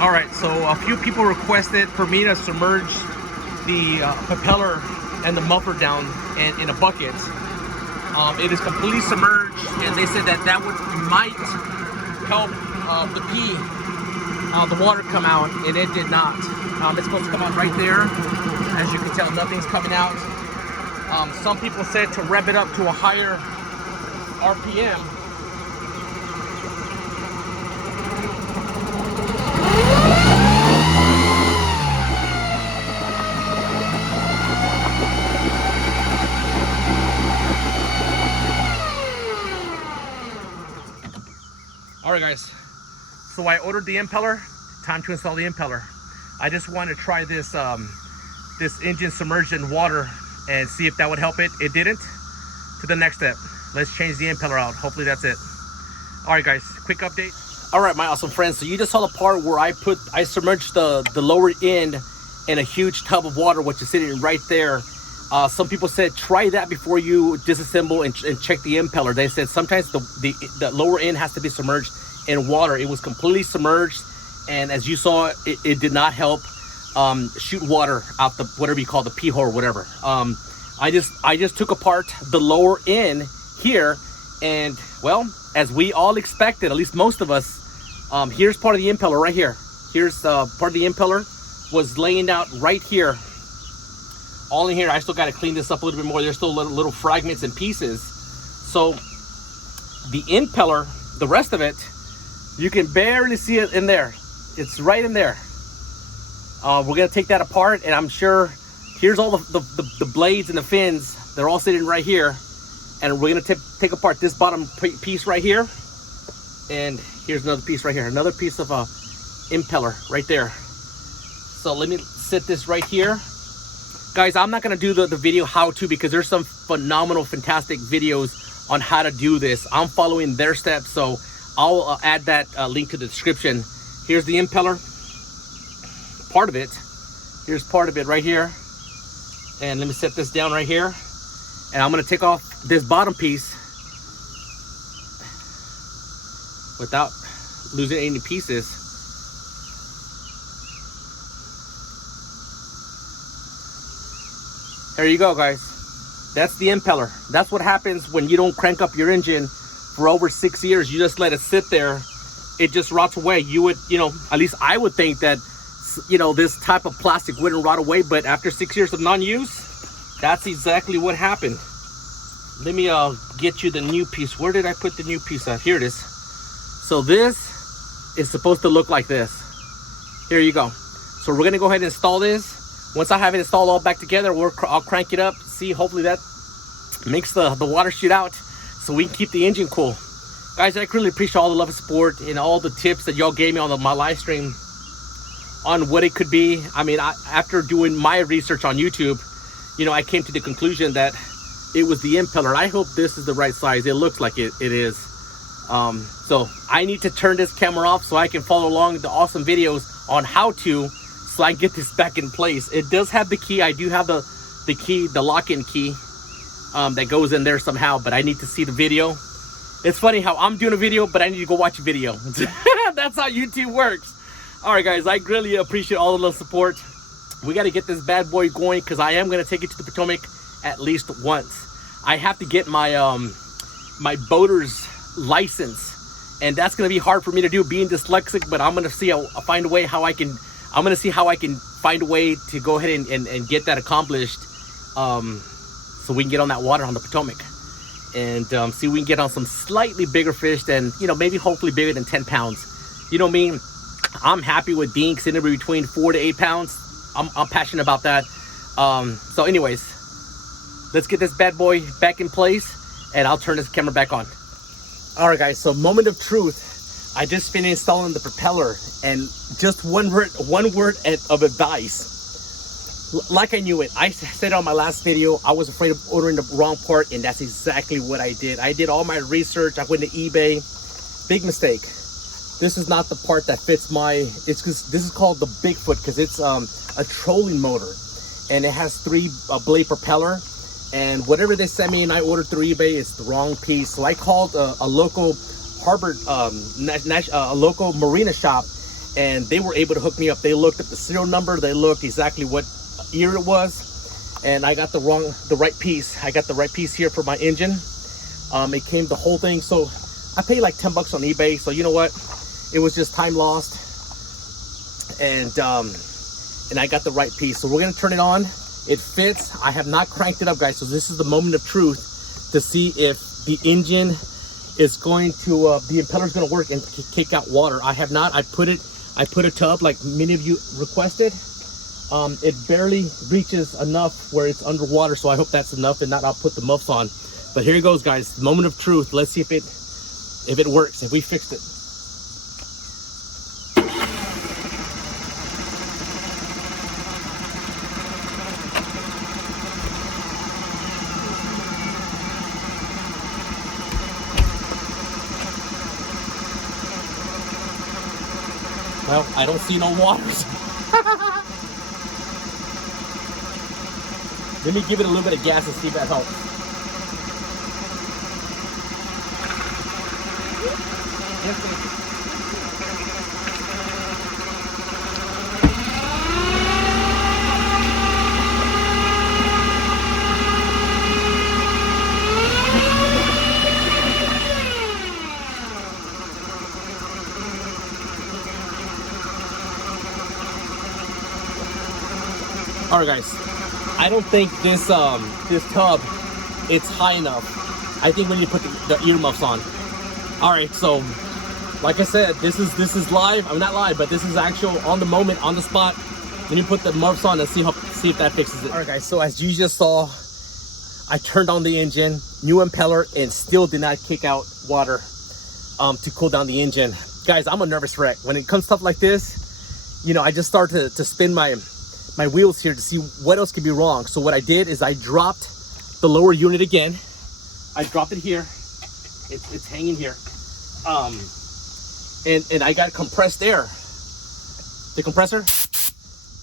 All right, so a few people requested for me to submerge the propeller and the muffler down in a bucket. It is completely submerged, and they said that might help the water come out, and it did not. It's supposed to come out right there. As you can tell, nothing's coming out. Some people said to rev it up to a higher RPM. All right, guys. So I ordered the impeller. Time to install the impeller. I just want to try this this engine submerged in water and see if that would help it. It didn't. To the next step. Let's change the impeller out. Hopefully that's it. All right, guys. Quick update. All right, my awesome friends. So you just saw the part where I submerged the lower end in a huge tub of water, which is sitting right there. Some people said try that before you disassemble and check the impeller. They said sometimes the lower end has to be submerged in water. It was completely submerged, and as you saw, it did not help shoot water out the whatever you call the pee hole or whatever. I just took apart the lower end here, and well, as we all expected, at least most of us, here's part of the impeller right here. Here's part of the impeller was laying out right here. All in here. I still got to clean this up a little bit more. There's still little fragments and pieces. So the impeller, the rest of it, you can barely see it in there. It's right in there. We're gonna take that apart, and I'm sure here's all the blades and the fins. They're all sitting right here, and we're gonna take apart this bottom piece right here, and here's another piece right here, another piece of a impeller right there. So let me set this right here. Guys, I'm not gonna do the video how to, because there's some phenomenal, fantastic videos on how to do this. I'm following their steps, so I'll add that link to the description. Here's the impeller, part of it. Here's part of it right here. And let me set this down right here. And I'm gonna take off this bottom piece without losing any pieces. There you go, guys. That's the impeller. That's what happens when you don't crank up your engine for over 6 years. You just let it sit there. It just rots away. You would, at least I would think that, this type of plastic wouldn't rot away, but after 6 years of non-use, that's exactly what happened. Let me get you the new piece. Where did I put the new piece at? Here it is. So this is supposed to look like this. Here you go. So we're gonna go ahead and install this. Once I have it installed all back together, I'll crank it up. See, hopefully that makes the water shoot out so we can keep the engine cool. Guys, I really appreciate all the love and support and all the tips that y'all gave me on my live stream on what it could be. I mean, after doing my research on YouTube, I came to the conclusion that it was the impeller. I hope this is the right size. It looks like it is. So I need to turn this camera off so I can follow along the awesome videos on how to, so I can get this back in place. It does have the key. I do have the key, the lock-in key that goes in there somehow, but I need to see the video. It's funny how I'm doing a video, but I need to go watch a video. That's how YouTube works. All right, guys, I really appreciate all of the support. We got to get this bad boy going, because I am going to take it to the Potomac at least once. I have to get my my boater's license, and that's going to be hard for me to do being dyslexic, but I'm going to see find a way how I can. I'm going to see how I can find a way to go ahead and get that accomplished, so we can get on that water on the Potomac, and see if we can get on some slightly bigger fish than, maybe hopefully bigger than 10 pounds. You know what I mean? I'm happy with dinks in between 4 to 8 pounds. I'm passionate about that. So anyways, let's get this bad boy back in place, and I'll turn this camera back on. All right, guys, so moment of truth. I just finished installing the propeller, and just one word of advice. Like I knew it. I said on my last video, I was afraid of ordering the wrong part, and that's exactly what I did. I did all my research. I went to eBay. Big mistake. This is not the part that fits this is called the Bigfoot, because it's a trolling motor, and it has 3 blade propeller, and whatever they sent me and I ordered through eBay is the wrong piece. So I called a local harbor, a local marina shop, and they were able to hook me up. They looked up the serial number, they looked exactly what year it was, and I got the right piece. I got the right piece here for my engine. It came the whole thing. So I paid like 10 bucks on eBay. So you know what? It was just time lost. And I got the right piece. So we're gonna turn it on. It fits. I have not cranked it up, guys. So this is the moment of truth to see if the engine is going to, the impeller is gonna work and kick out water. I have not. I put a tub like many of you requested. It barely reaches enough where it's underwater. So I hope that's enough. And not, I'll put the muffs on. But here it goes, guys. The moment of truth. Let's see if it works, if we fixed it. Well, I don't see no waters. Let me give it a little bit of gas and see if that helps. All right, guys. I don't think this tub, it's high enough. I think we need to put the earmuffs on. All right, so like I said, this is live. I'm not live, but this is actual on the moment, on the spot. We need to put the muffs on and see if that fixes it. All right, guys. So as you just saw, I turned on the engine, new impeller, and still did not kick out water to cool down the engine. Guys, I'm a nervous wreck when it comes to stuff like this. You know, I just start to spin my wheels here to see what else could be wrong. So what I did is I dropped the lower unit again. I dropped it here. It's hanging here. And I got compressed air, the compressor,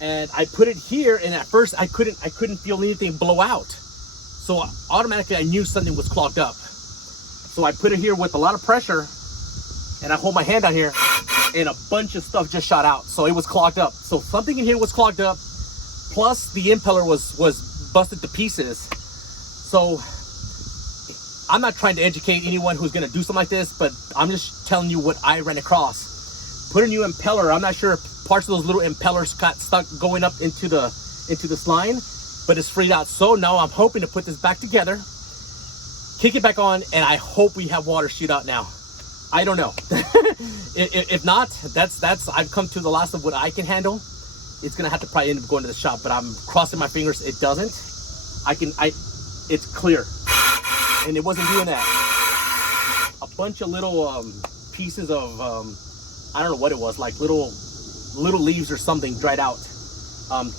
and I put it here. And at first I couldn't feel anything blow out. So automatically I knew something was clogged up. So I put it here with a lot of pressure, and I hold my hand down here, and a bunch of stuff just shot out. So it was clogged up. So something in here was clogged up. Plus the impeller was busted to pieces. So I'm not trying to educate anyone who's gonna do something like this, but I'm just telling you what I ran across. Put a new impeller. I'm not sure if parts of those little impellers got stuck going up into this line, but it's freed out. So now I'm hoping to put this back together, kick it back on, and I hope we have water shoot out now. I don't know. If not, that's I've come to the last of what I can handle. It's gonna have to probably end up going to the shop, but I'm crossing my fingers it doesn't. It's clear, and it wasn't doing that. A bunch of little pieces of I don't know what it was, like little leaves or something dried out,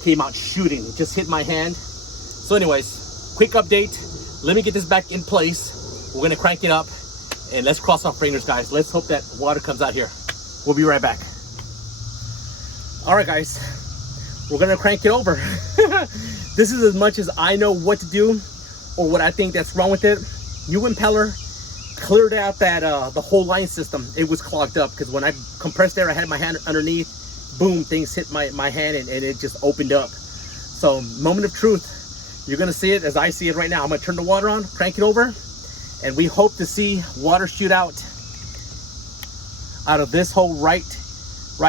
came out shooting. It just hit my hand. So anyways, quick update. Let me get this back in place. We're gonna crank it up, and let's cross our fingers, guys. Let's hope that water comes out here. We'll be right back. All right, guys. We're gonna crank it over. This is as much as I know what to do or what I think that's wrong with it. New impeller, cleared out that the whole line system. It was clogged up because when I compressed air, I had my hand underneath. Boom, things hit my hand and it just opened up. So moment of truth. You're gonna see it as I see it right now. I'm gonna turn the water on, crank it over, and we hope to see water shoot out of this hole right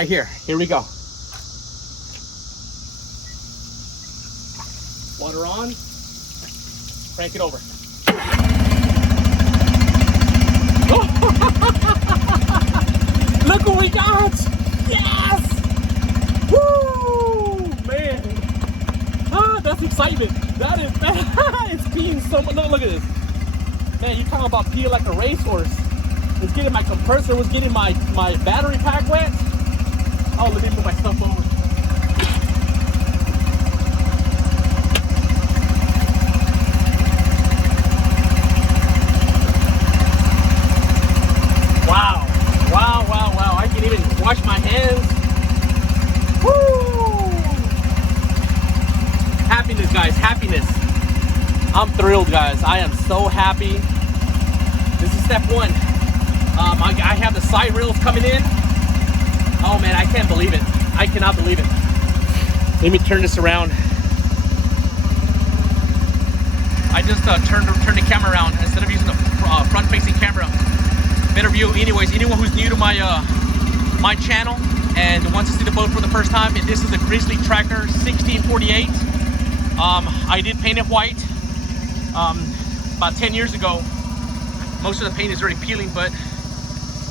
here. Here we go. Water on, crank it over. Look what we got! Yes! Woo! Man! Ah, that's excitement. That is, it's peeing so much. Look at this. Man, you talking about peeing like a racehorse. It's getting my compressor, was getting my battery pack wet. Oh, let me move my stuff over. Wash my hands. Woo! Happiness, guys, happiness. I'm thrilled, guys. I am so happy. This is step one. I have the side rails coming in. Oh man, I can't believe it. I cannot believe it. Let me turn this around. I just turned the camera around instead of using the front-facing camera. Better view. Anyways, anyone who's new to my my channel and wants to see the boat for the first time, and this is a Grizzly Tracker 1648. I did paint it white about 10 years ago. Most of the paint is already peeling, but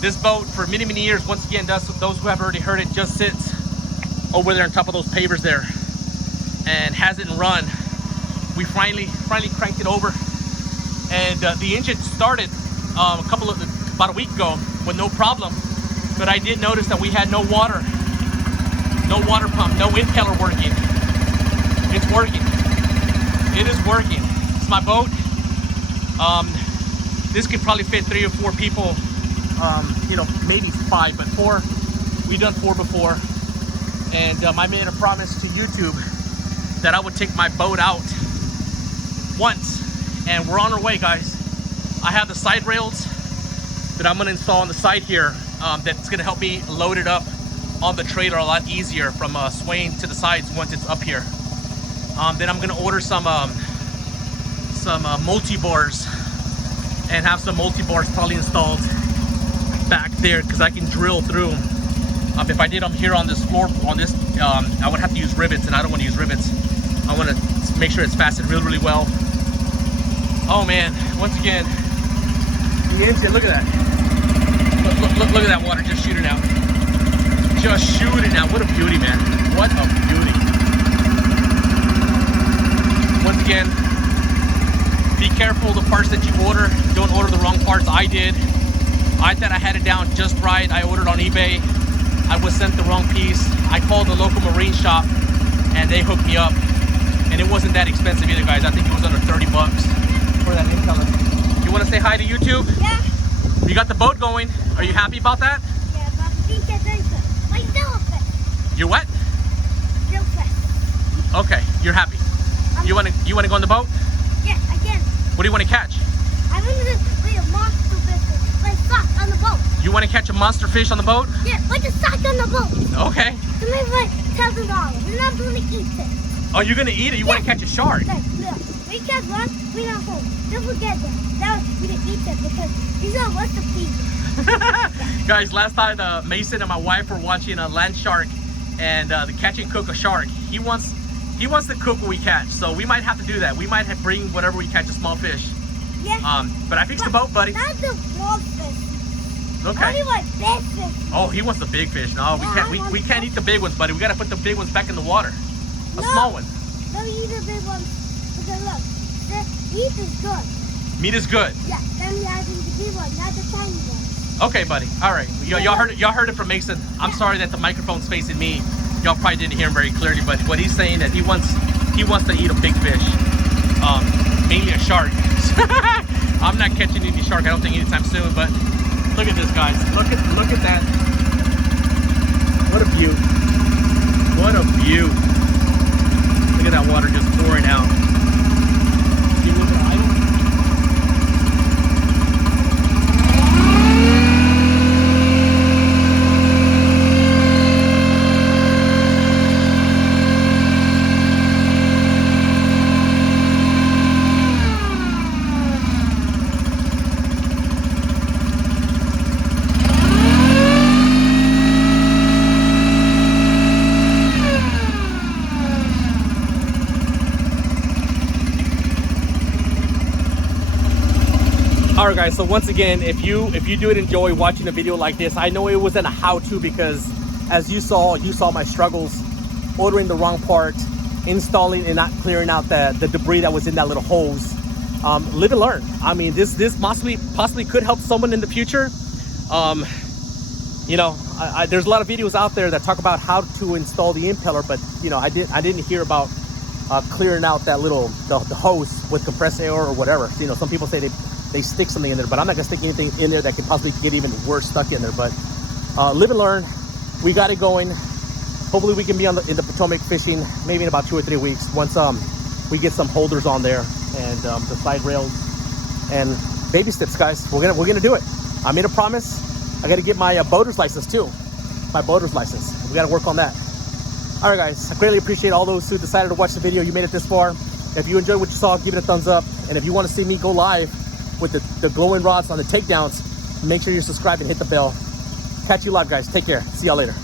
this boat for many years, once again, those who have already heard it, just sits over there on top of those pavers there and hasn't run. We finally cranked it over, and the engine started about a week ago with no problem. But I did notice that we had no water pump, no impeller working. It's working. It is working. It's my boat. This could probably fit 3 or 4 people. You know, maybe 5, but 4. We've done 4 before. And I made a promise to YouTube that I would take my boat out once, and we're on our way, guys. I have the side rails that I'm gonna install on the side here. That's gonna help me load it up on the trailer a lot easier from swaying to the sides once it's up here. Then I'm gonna order some multi-bores and have some multi-bores probably installed back there, because I can drill through them. If I did them here on this floor, I would have to use rivets, and I don't want to use rivets. I want to make sure it's fastened really well. Oh man, once again, the engine, look at that. Look at that water just shooting out. Just shooting out. What a beauty, man. What a beauty. Once again, be careful the parts that you order. Don't order the wrong parts. I did. I thought I had it down just right. I ordered on eBay. I was sent the wrong piece. I called the local marine shop and they hooked me up. And it wasn't that expensive either, guys. I think it was under 30 bucks for that impeller. You want to say hi to YouTube? Yeah. You got the boat going. Are you happy about that? Yeah, but I think it's like still fish. You're what? Still fish. Okay, you're happy. You want to go on the boat? Yeah, again. What do you want to catch? I want to play a monster fish, like sock on the boat. You want to catch a monster fish on the boat? Yeah, like a sock on the boat. Okay. To make like $1,000, and I'm going to eat it. Oh, you're going to eat it? You want to catch a shark? Look, we catch one, we not home. Don't forget that. Now we didn't eat it because these are what's the feed. Guys, last time Mason and my wife were watching a land shark and the catch and cook a shark. He wants to cook what we catch, so we might have to do that. We might bring whatever we catch, a small fish. Yeah. But I fixed the boat, buddy. Not the small fish. Okay. Only like big fish. Oh, he wants the big fish. No, we can't eat the big ones, buddy. We got to put the big ones back in the water. A small one. Don't eat the big ones because look, the meat is good. Meat is good. Yeah, then we have to eat the big one, not the tiny one. Okay, buddy. All right. Y'all heard it from Mason. I'm sorry that the microphone's facing me. Y'all probably didn't hear him very clearly, but what he's saying that he wants to eat a big fish, mainly a shark. I'm not catching any shark. I don't think anytime soon. But look at this, guys. Look at that. What a view. What a view. Look at that water just pouring out. See a little bit of idle. Alright guys, so once again, if you do enjoy watching a video like this, I know it wasn't a how-to because as you saw my struggles ordering the wrong part, installing and not clearing out the debris that was in that little hose. Live and learn. I mean, this possibly could help someone in the future. You know, there's a lot of videos out there that talk about how to install the impeller, but you know, I didn't hear about clearing out that little the hose with compressed air or whatever. You know, some people say they stick something in there, but I'm not gonna stick anything in there that could possibly get even worse stuck in there. But live and learn. We got it going. Hopefully we can be in the Potomac fishing maybe in about 2 or 3 weeks once we get some holders on there and the side rails and baby steps, guys. We're gonna do it. I made a promise. I got to get my boater's license too. my boater's license. We got to work on that. All right, guys, I greatly appreciate all those who decided to watch the video. You made it this far. If you enjoyed what you saw, give it a thumbs up. And if you want to see me go live with the glowing rods on the takedowns, make sure you're subscribed and hit the bell. Catch you live, guys. Take care. See y'all later.